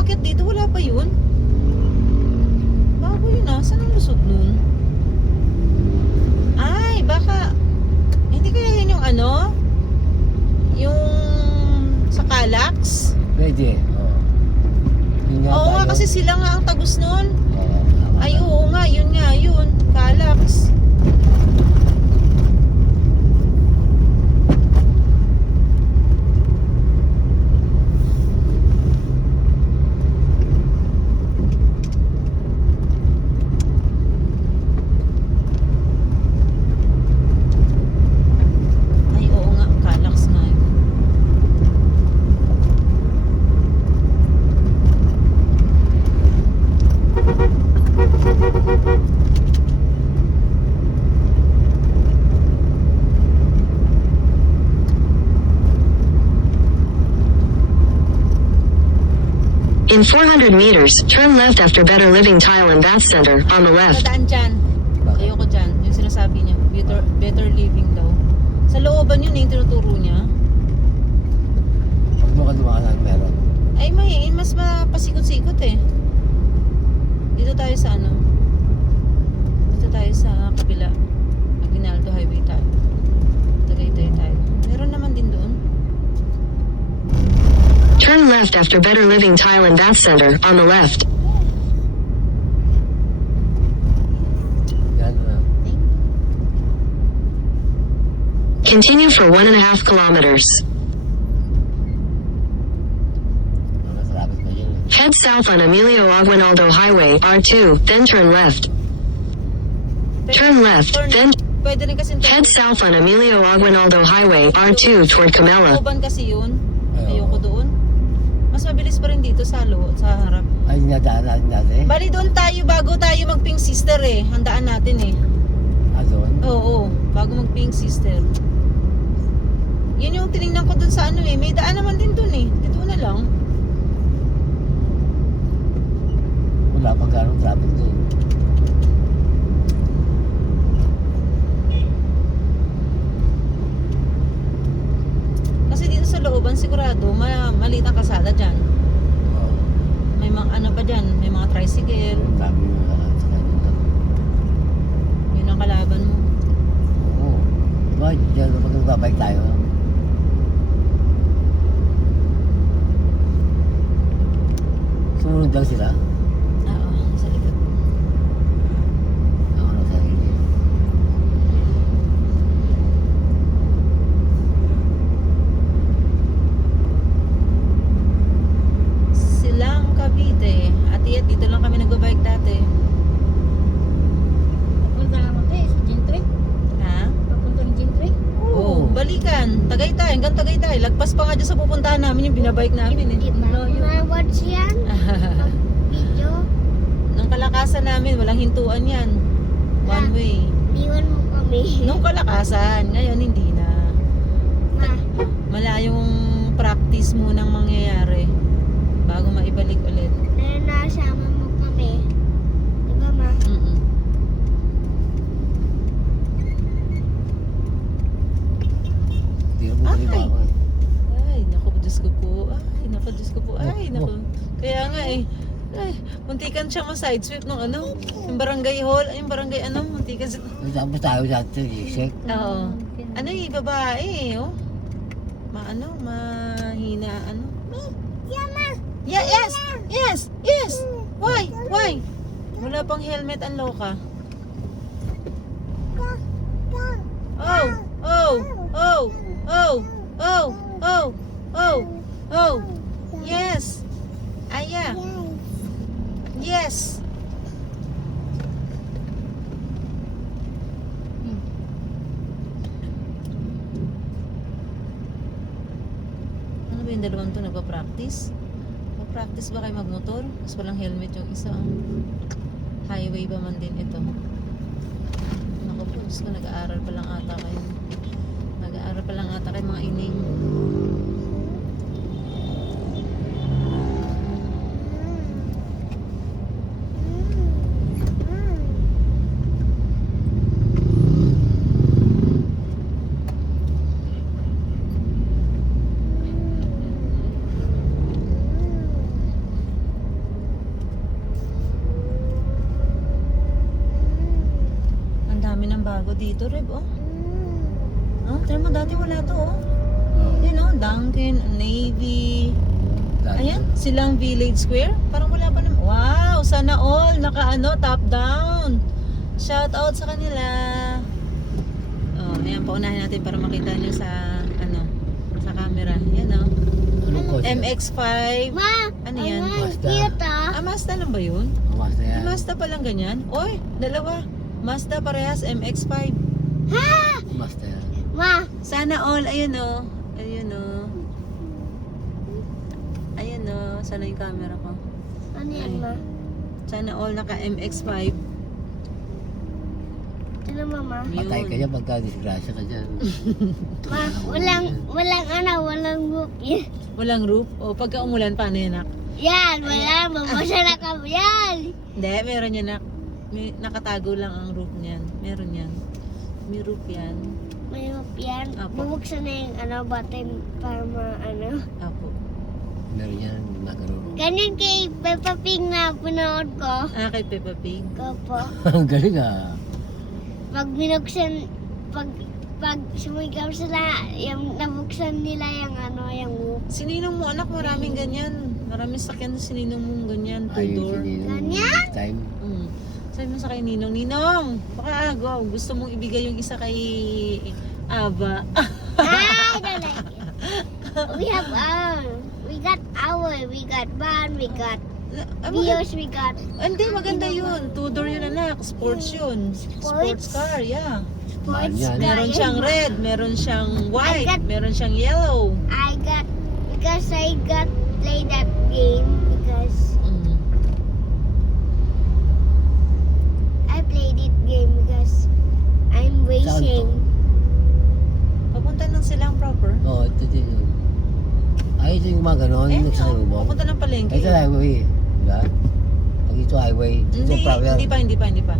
umakyat dito, wala pa yun. Bago yun ah, saan ang lusot nun? Ay, baka, hindi kaya yun yung ano? Yung sa Calax? Pwede. Oo. Yun Oo nga, tayo. kasi sila nga ang tagos nun. Oo, tama. Ay, oo nga, yun, Calax. Ay, oo nga, Calax nga yun. In 400 meters, turn left after Better Living Tile and Bath Center on the left. Dadaan dyan. Ayoko dyan. Yung sinasabi niya. Better living daw. Sa looban yun yung tinuturo niya. Pag mo ka dumakas meron. Ay, mas mapasikot-sikot eh. Dito tayo sa ano? Dito tayo sa kabila. Aguinaldo Highway tayo. Tagaytay tayo. Meron naman din doon. Turn left after Better Living Tile and Bath Center on the left. Yan na. Continue for 1.5 kilometers. Masarapit na yun. Head south on Emilio Aguinaldo Highway, R2, then turn left. Turn left, then Pwede rin kasi head south on Emilio Aguinaldo Highway, R2 toward Camela. looban kasi yun. Ayoko doon. Mas mabilis pa rin dito sa harap. Ay, nadaan natin. Bali doon tayo bago tayo mag Pink Sister eh. Handaan natin eh. Ah, doon? Oo, bago mag Pink Sister. Yun yung tinignan ko doon sa ano eh. May daan naman din doon eh. Dito na lang. Wala pang gano'ng traffic doon. Kasi dito sa looban sigurado maliit ang kalsada dyan. Oo. May mga ano pa dyan. May mga tricycle. Ang dami mo na Yun ang kalaban mo. Oo. Diba, dyan naman nagbabike tayo. Sunod lang sila. Oo, sa likod. Ako na sarili. Silang Cavite. At dito lang kami nagbabike dati. Papunta naman tayo sa Gentry. Ha? Papunta ng Gentry. Oo, balikan. Tagaytay, hanggang Tagaytay. Lagpas pa nga dyan sa pupuntahan namin yung binabike namin eh. Ma-watch yan? Video? Nung kalakasan namin, walang hintuan yan. One way. Iwan mo kami. Nung kalakasan, ngayon hindi na. Ma, Malayong practice munang mangyayari bago maibalik ulit. nasama mo kami. Diba ma? Mm-mm. Hindi mo Ay! ba ako eh. Ay, naku, Diyos ko po. Ay, naku, Diyos ko po. Ay, naku. Kaya nga eh. Ay, muntikan siya ma-sidesweep nung ano, yung barangay hall, ay, yung barangay ano, muntikan siya. Tapos tayo dati, check. Oo. Ano yung babae, oh. Mahina, ano. Yeah, yes, yes, yes. Why? Wala pang helmet ang loka. Oh, oh, oh, oh, oh, oh, oh, oh. Yes. Aya. Yes. Ano ba yung dalawang to nagpa-practice? Practice ba kayo magmotor? Mas walang helmet yung isa. Highway ba man din ito? Naku po, Diyos ko, nag-aaral pa lang ata kayo. Nag-aaral pa lang ata kayo mga ining. dito, Reb, oh. Oh, tira mo, dati wala to, oh. Oh. Yan, oh, Dunkin, Navy. Dati. Ayan, silang Village Square. Parang wala pa naman. Wow, sana all. Top down. Shout out sa kanila. Oh, ayan, paunahin natin para makita nyo sa, sa camera. Yan, oh. Anong kotse? MX-5. Ma, Ano yan? Mazda. cute ah. Ah, Mazda lang ba yun? Amas na yan. Mazda pa lang ganyan? Oy, dalawa. Mazda parehas, MX-5. Amas na yan. Ma, Sana all, ayun oh. Ayun oh. Ayun oh, sana yung camera ko. ano yan ma? Sana all naka MX-5. Ito na mama. Patay ka dyan pagka disgrasya ka dyan. Ma, walang group yan. Walang roof. O pagka umulan, paano yan, nak? Yan, wala. Mamasa na ka yan. Hindi, meron yan, nak. May, nakatago lang ang roof niyan. Meron yan. May roof yan. May group yan. Apo. Bubuksan na yung button para Apo. Meron yan, nagkaroon. Ganyan kay Peppa Pig na panood ko. Ah, kay Peppa Pig. Opo. Ang galing ah. Pag binuksan, pag sumigaw sila, yung nabuksan nila yung group. Sininong mo, anak, maraming ganyan. Maraming sakyan na sininong mong ganyan. Ayun Two-door. si Ninong. Ganyan? Next time. Sabi mo sa kay Ninong, Ninong, baka go, gusto mong ibigay yung isa kay Aba. I don't like it. We have we got we got van, we got Vios, we got Hindi, maganda yun. Two-door yun, anak. Sports yun. Sports car, yeah. sports Yan. Meron car. siyang red, meron siyang white, got- meron siyang yellow. I got play that game because I played it game because I'm racing. Papunta ng silang proper. Oo, ito din yun. Ay, ito yung mga ganon, yung nagsasalubong. papunta ng palengke. Ito highway. Diba? Pag ito highway, ito Hindi, travel. hindi pa. Diba?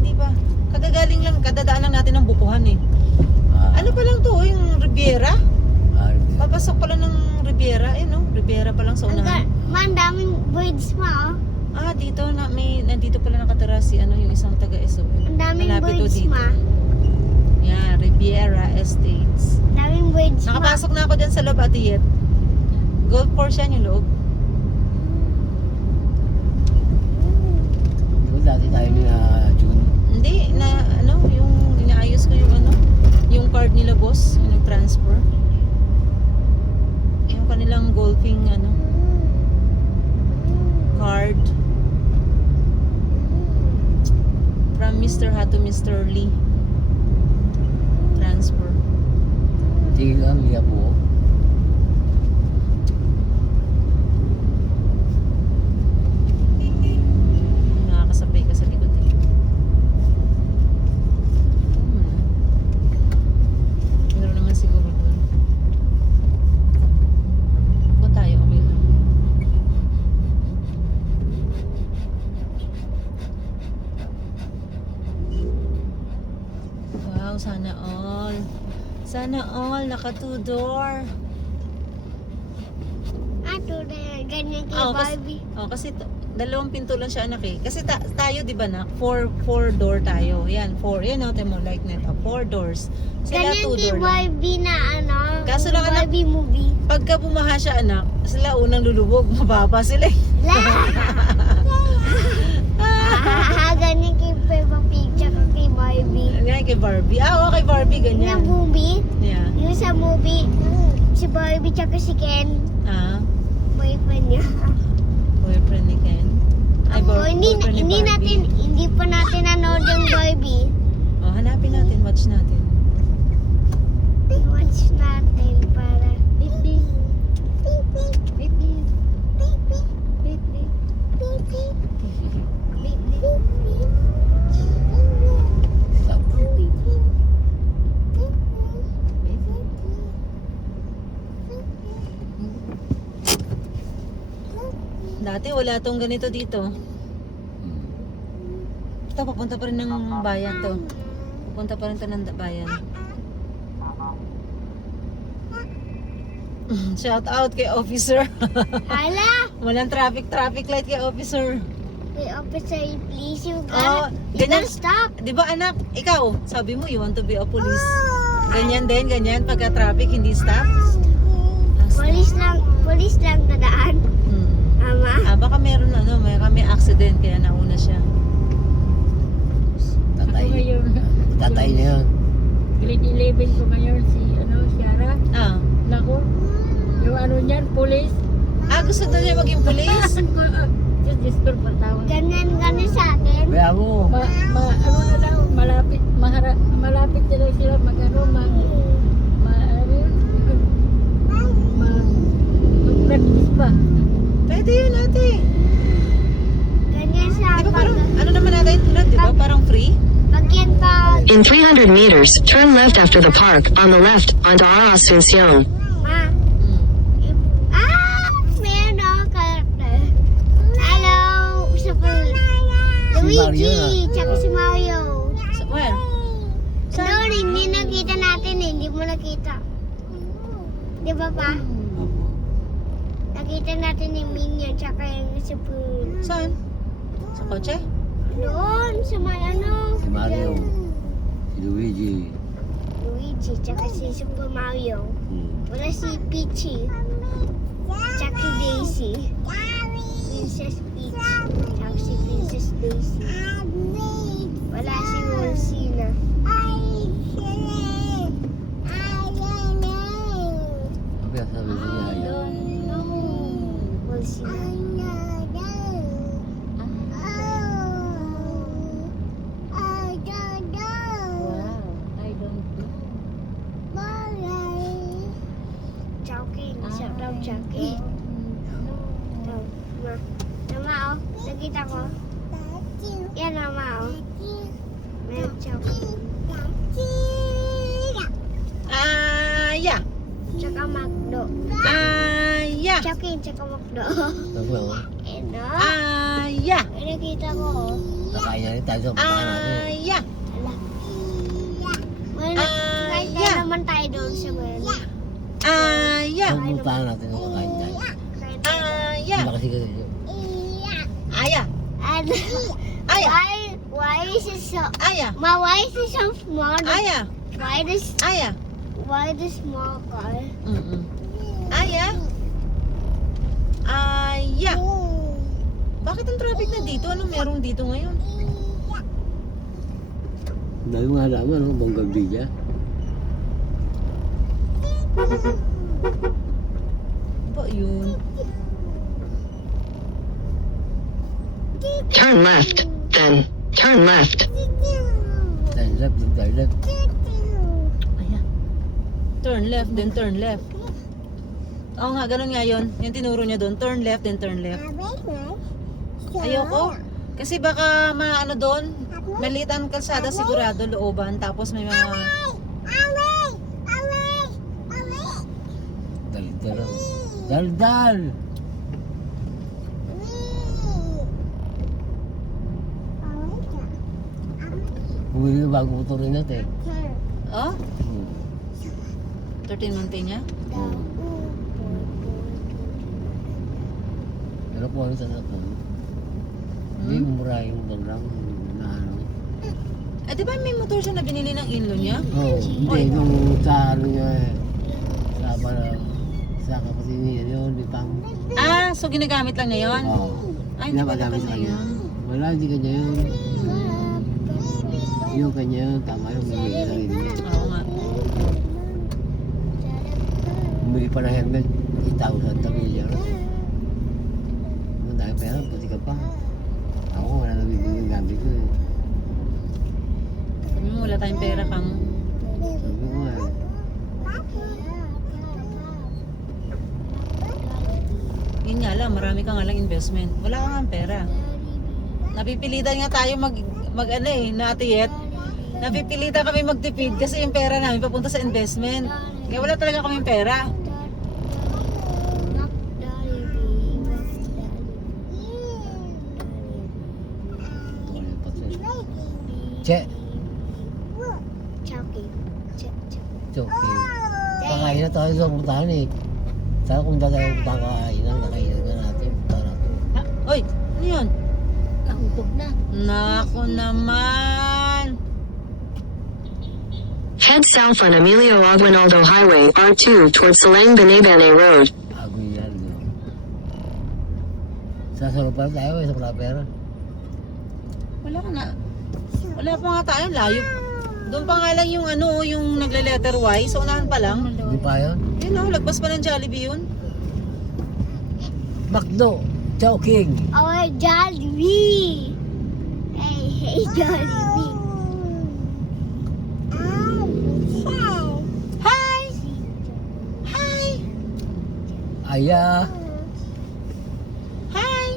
Hindi pa. Kagagaling lang, kadadaan lang natin ng Bukuhan eh. Ah, Ano pa lang to, yung Riviera? ah, Papasok pala ng Riviera, no? Riviera pa lang sa unahan. Man, daming birds ma, oh. Ah, dito nandito pala nakatira si yung isang taga-SOL. Ang daming Malapit to birds dito. ma. Yeah, Riviera Estates. Daming birds ma. Nakapasok na ako dyan sa loob, Atiyet. Golf course yan yung loob. Di ba dati tayo ni June? Hindi, yung inaayos ko yung card nila boss, yung nag-transfer. Yung kanilang golfing, card. From Mr. Ha to Mr. Lee. Transfer. Tingin ang liya po. Nakakasabay ka sa likod eh. Meron naman siguro doon. Kung tayo, okay lang. Wow, sana all. Sana all, naka two-door. Ganyan kay Ah, Barbie. Kasi dalawang pinto lang siya, anak eh. Kasi tayo, di ba na? Four door tayo. Yan, four. Yan, natin mo like net. 4 doors. Sila Ganyan kay 2 door lang. Barbie na Kaso lang, anak- Barbie movie. Pagka bumaha siya, anak, sila unang lulubog. Mababa sila eh. Ganyan kay Peppa Pig tsaka kay Barbie. Ganyan kay Barbie. Ah, okay, Barbie, Yung ganyan. movie, Yeah. yung sa movie, si Barbie tsaka si Ken, Ah, boyfriend niya. boyfriend ni Ken. Ay, boyfriend ni Barbie. Hindi pa natin nanood yung Barbie. Oh, hanapin natin, watch natin. Watch natin para... Beep, beep. Beep, beep. Beep, beep. Stop. Dati wala tong ganito dito. Ito, papunta pa rin ng bayan to. Papunta pa rin to ng bayan. Shout out kay officer. Hala! Walang traffic light kay officer. Hey, officer, please, you Oh, gotta ganyan. stop. Di ba anak, ikaw, sabi mo you want to be a police. Ganyan din, ganyan. Pagka traffic, hindi stop. Police lang dadaan. Hmm. Ama. Baka meron may accident kaya nauna siya. Tatay. Ako ngayon, Tatay na yun. grade 11 ko ngayon, si Ciara. Ah. Nako, yung ano niyan, police. Gusto na niya maging police? Just disper pa tawag. Ganyan sa akin. Kaya mo. Ano na lang, malapit na lang sila mag-practice pa. Pwede yun ate. Ganyan sa Di ba parang, ano naman natin tulad, di ba? Parang free? pag yan pa, In 300 meters, turn left after the park, on the left, onto Asuncion. ma. May ano, character. Hello, Si Mario Luigi, na. tsaka si Mario. So, where? Doon, hindi nakita natin eh, hindi mo nakita. Di ba pa? Nakita natin yung Minion, tsaka yung Spoon. Saan? Sa kotse? Doon, sa may ano. Si Mario. Si Luigi. Luigi, tsaka si Super Mario. Hmm. Wala si Peachy. Tsaka si Daisy. Princess Peach. Tsaka si Princess Daisy. Wala si Wolsina. Apa yang sabi niya? Wolsina. Wow, I don't know. Chowking. Siya daw Chowking. Daw. Ma. Nama oh. Nakita ko. Yan nama oh. May Chowking. Yeah. Tsaka Macdo. Yeah. Chowking tsaka Macdo. Apa yang? Ano? Yeah. Ay, nakita ko oh. Nakain na rin tayo sa putahan natin. Yeah. Ala. Well, kahit yeah. naman tayo doon sa well. Yeah. Sa putahan natin ang kakain tayo. Yeah. Hindi kasi kasi. Yeah. And why is it so? Yeah. Why is it so small? Yeah. Why the small car? Yeah. Yeah. Bakit ang traffic na dito? Anong meron dito ngayon? Dahil mga halaman, no? Bonggang Villa. Ba yun? Turn left, then turn left. Turn left, turn left. Turn left, then turn left. Oo nga, ganun nga yun. Yung tinuro niya doon, turn left, then turn left. Ayoko. Kasi baka maano doon, maliit ang kalsada sigurado, looban. Tapos may mga... Dal-dal. Dal-dal! Bumili yung bagong motor rin natin. Oh? Hmm. 13 monte niya? Pero kung ano sa natin, hindi mura yung dolang na ano. Di ba may motor siya na binili ng inlo niya? Oo, hindi. Nung sa ano niya eh. Sa kapatid niya yun, di pang... So ginagamit lang niya yun? Oo. Ay, hindi pala Pinapagamit sa kanya kanya. yun. Wala, hindi kanya yun. Yung kanya yun, tama yung bumili sa rin niya. Oo nga. Bumili pa ng helmet, 8,000 tabi yun. Dahil pera, pati ka pa. Ako, wala na bibili yung gamit ko eh. Sabi mo, wala tayong pera kang... Sabi ko eh. Yun nga lang, marami ka nga lang investment. Wala ka nga pera. Napipilitan nga tayo natiyet. Napipilitan kami magtipid kasi yung pera namin papunta sa investment. Kaya wala talaga kaming pera. Che, Chowking. choking. Kakain na tayo sa putahan eh. Sana kung tayo putahan kakainan na natin. Putahan natin. Oy, ano yun? Naubog na. Nako naman. Head south on Emilio Aguinaldo Highway, R2, towards Salang Binabane Road. Bago yan. No? Sa Salopar tayo, sa Prapera. Wala ka na. Wala pa nga tayo. Layo. Doon pa nga lang yung ano, yung nagle-letter Y. So, unahan pa lang. Hindi pa yun. Yun o, lagpas pa ng Jollibee yun. McDo, Chowking. Our Jollibee. Hey, Jollibee. Hi! Hi! Aya. Hi!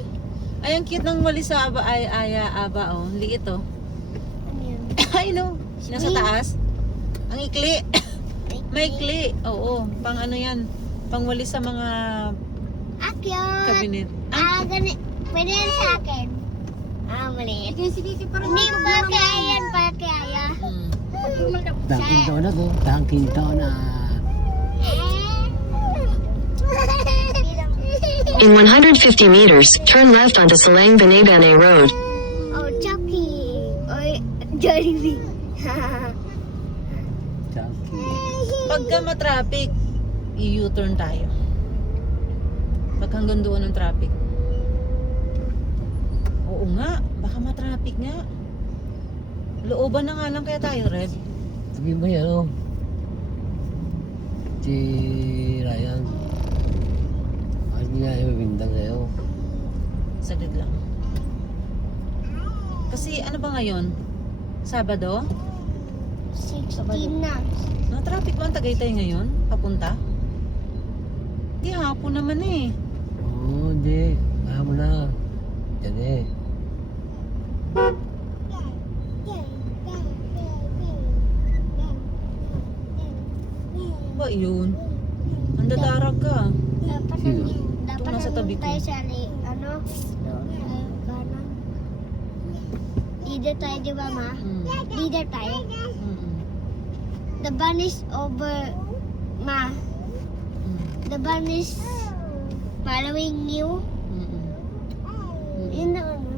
Ay, ang cute ng wali sa aba. Ay, aya, aba, oh. Liit, oh. Ay, no. Nasa taas. Ang ikli. Maikli. Oo. Pang ano yan. Pang wali sa mga Cute. kabinet. Ganit. Pwede yan sa akin. Maliit. Hindi pa kaya yan, pa kaya. Hmm. Tangking donut oh. Tangking donut. In 150 meters, turn left onto Salang Binabane Road. Oh, Chucky. Or Jollibee. Chowking. Pagka matraffic, i-U-turn tayo. Pag hanggang doon ng traffic. Oo nga, baka matraffic nga. Looban na nga lang kaya tayo, Red. Sabi mo yan oh. Si Ryan. Bakit niya ayaw mabindang sa'yo? Saglit lang. Kasi ano ba ngayon? Sabado? 16 na. Na-traffic ba ang Tagaytay ngayon? Papunta? Di hapon naman eh. Oo, hindi. Kaya mo na. Yan eh. Ba yun? Ang dadarag ka. Dapat Sino? dapat nasa tabi ko. tayo sa ano? Kanan. Leader tayo, di ba, ma? Mm. Leader tayo. Mm-mm. The van is over, ma. Mm. The van is following you. Mm-mm. Yun na ano.